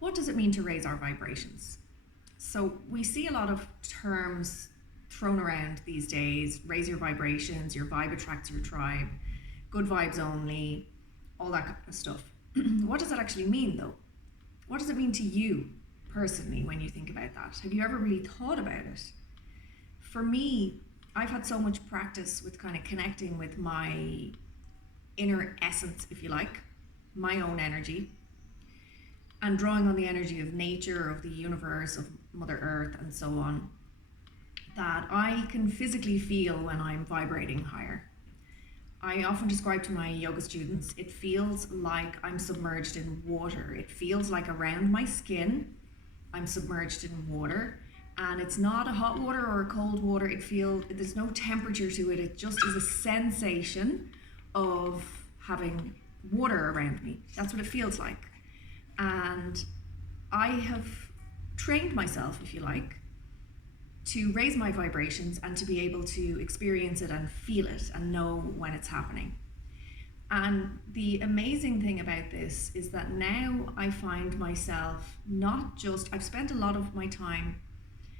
What does it mean to raise our vibrations? So we see a lot of terms thrown around these days: raise your vibrations, your vibe attracts your tribe, good vibes only, all that kind of stuff. What does that actually mean though? What does it mean to you personally when you think about that? Have you ever really thought about it? For me, I've had so much practice with kind of connecting with my inner essence, if you like, my own energy, and drawing on the energy of nature, of the universe, of Mother Earth, and so on, that I can physically feel when I'm vibrating higher. I often describe to my yoga students, it feels like I'm submerged in water. It feels like around my skin, I'm submerged in water. And it's not a hot water or a cold water. There's no temperature to it. It just is a sensation of having water around me. That's what it feels like. And I have trained myself, if you like, to raise my vibrations and to be able to experience it and feel it and know when it's happening. And the amazing thing about this is that now I find myself I've spent a lot of my time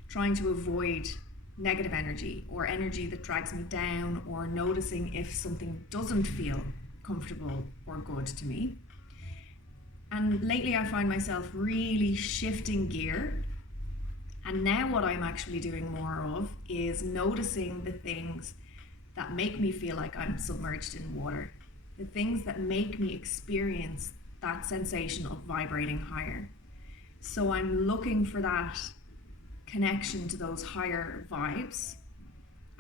trying to avoid negative energy or energy that drags me down, or noticing if something doesn't feel comfortable or good to me. And lately I find myself really shifting gear. And now what I'm actually doing more of is noticing the things that make me feel like I'm submerged in water, the things that make me experience that sensation of vibrating higher. So I'm looking for that connection to those higher vibes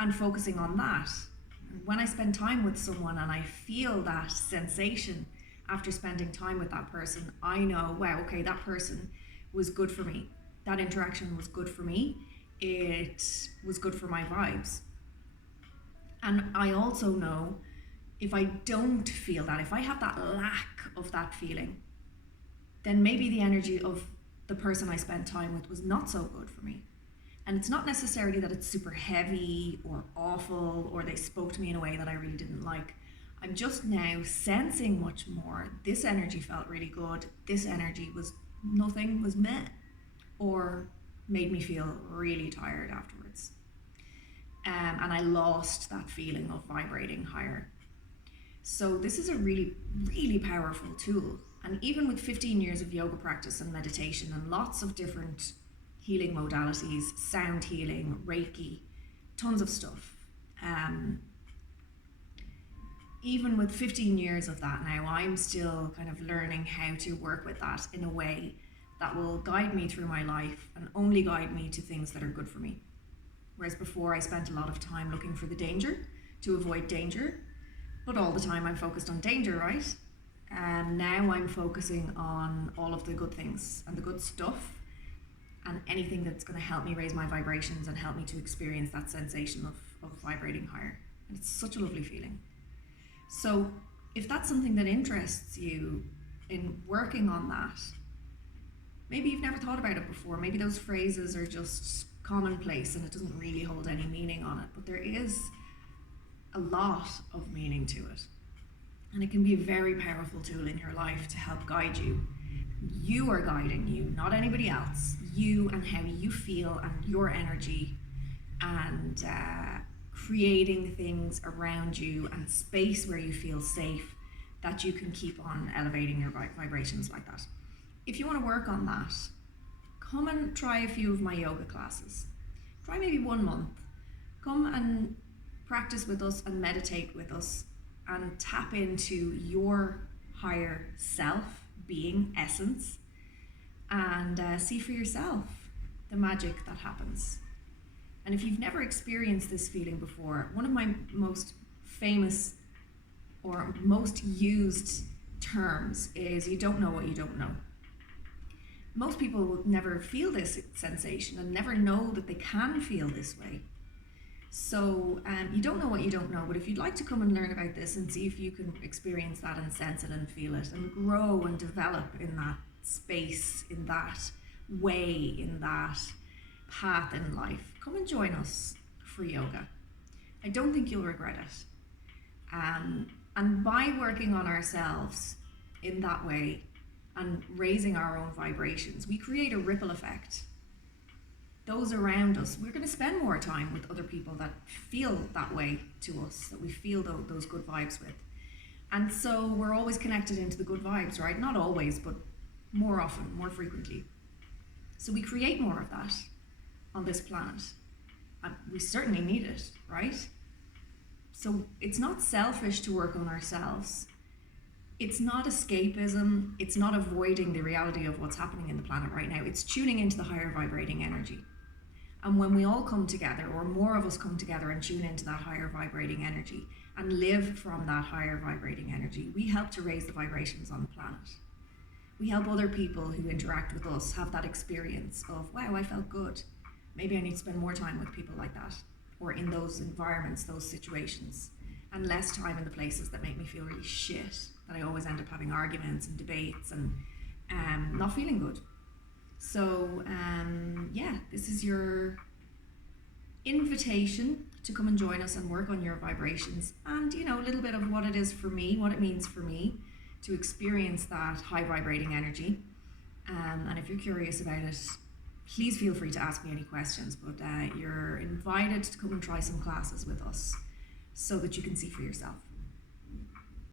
and focusing on that. And when I spend time with someone and I feel that sensation after spending time with that person, I know, wow, okay, that person was good for me. That interaction was good for me. It was good for my vibes. And I also know if I don't feel that, if I have that lack of that feeling, then maybe the energy of the person I spent time with was not so good for me. And it's not necessarily that it's super heavy or awful or they spoke to me in a way that I really didn't like. I'm just now sensing much more. This energy felt really good. This energy was nothing, was meh, or made me feel really tired afterwards. And I lost that feeling of vibrating higher. So this is a really, really powerful tool. And even with 15 years of yoga practice and meditation and lots of different healing modalities, sound healing, Reiki, tons of stuff. Even with 15 years of that now, I'm still kind of learning how to work with that in a way that will guide me through my life and only guide me to things that are good for me. Whereas before I spent a lot of time looking for the danger, to avoid danger, but all the time I'm focused on danger, right? And now I'm focusing on all of the good things and the good stuff and anything that's going to help me raise my vibrations and help me to experience that sensation of vibrating higher. And it's such a lovely feeling. So if that's something that interests you in working on that, maybe you've never thought about it before. Maybe those phrases are just commonplace and it doesn't really hold any meaning on it, but there is a lot of meaning to it. And it can be a very powerful tool in your life to help guide you. You are guiding you, not anybody else. You and how you feel and your energy, and creating things around you and space where you feel safe, that you can keep on elevating your vibrations like that. If you want to work on that, come and try a few of my yoga classes. Try maybe 1 month. Come and practice with us and meditate with us and tap into your higher self, being, essence, and see for yourself the magic that happens. And if you've never experienced this feeling before, one of my most famous or most used terms is you don't know what you don't know. Most people will never feel this sensation and never know that they can feel this way. So you don't know what you don't know, but if you'd like to come and learn about this and see if you can experience that and sense it and feel it and grow and develop in that space, in that way, in that path in life, come and join us for yoga. I don't think you'll regret it. And by working on ourselves in that way, and raising our own vibrations, we create a ripple effect. Those around us, we're going to spend more time with other people that feel that way to us, that we feel those good vibes with. And so we're always connected into the good vibes, right? Not always, but more often, more frequently. So we create more of that on this planet. And we certainly need it, right? So it's not selfish to work on ourselves. It's not escapism. It's not avoiding the reality of what's happening in the planet right now. It's tuning into the higher vibrating energy. And when we all come together, or more of us come together and tune into that higher vibrating energy and live from that higher vibrating energy, we help to raise the vibrations on the planet. We help other people who interact with us have that experience of, wow, I felt good. Maybe I need to spend more time with people like that, or in those environments, those situations, and less time in the places that make me feel really shit, that I always end up having arguments and debates and not feeling good. So yeah, this is your invitation to come and join us and work on your vibrations, and a little bit of what it is for me, what it means for me to experience that high vibrating energy. And if you're curious about it, please feel free to ask me any questions, but you're invited to come and try some classes with us so that you can see for yourself.